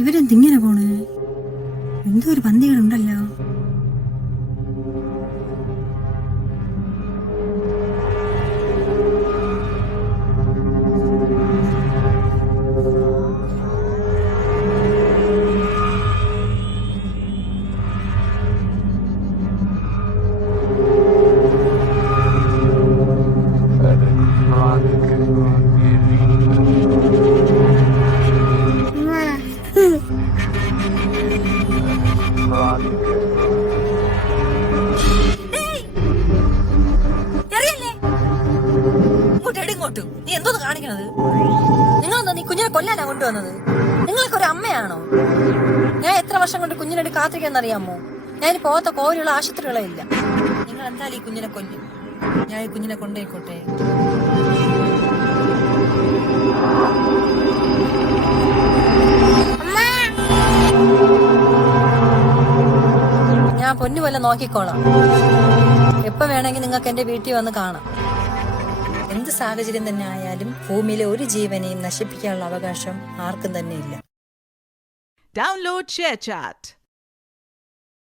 ഇവരെന്തിങ്ങനെ പോണ്? എന്തോ ഒരു പന്തികളുണ്ടല്ലോ. നീ എന്തോന്ന് കാണിക്കണത്? നിങ്ങളെന്താ നീ കുഞ്ഞിനെ കൊല്ലാനാ കൊണ്ടുവന്നത്? നിങ്ങൾക്ക് ഒരു അമ്മയാണോ? ഞാൻ എത്ര വർഷം കൊണ്ട് കുഞ്ഞിനെ കാത്തിരിക്കാന്നറിയാമോ? ഞാൻ പോകാത്ത കോവിലുള്ള ആശുപത്രികളെ ഇല്ല. നിങ്ങൾ എന്തായാലും ഈ കുഞ്ഞിനെ കൊല്ലും. ഞാൻ ഈ കുഞ്ഞിനെ കൊണ്ടേക്കോട്ടെ. ഞാൻ പൊന്നു പോലെ നോക്കിക്കോളാം. എപ്പോ വേണമെങ്കിൽ നിങ്ങൾക്ക് എന്റെ വീട്ടിൽ വന്ന് കാണാം. എന്ത് സാഹചര്യം തന്നെ ആയാലും ഭൂമിയിലെ ഒരു ജീവനെയും നശിപ്പിക്കാനുള്ള അവകാശം ആർക്കും തന്നെ ഇല്ല. Download ShareChat.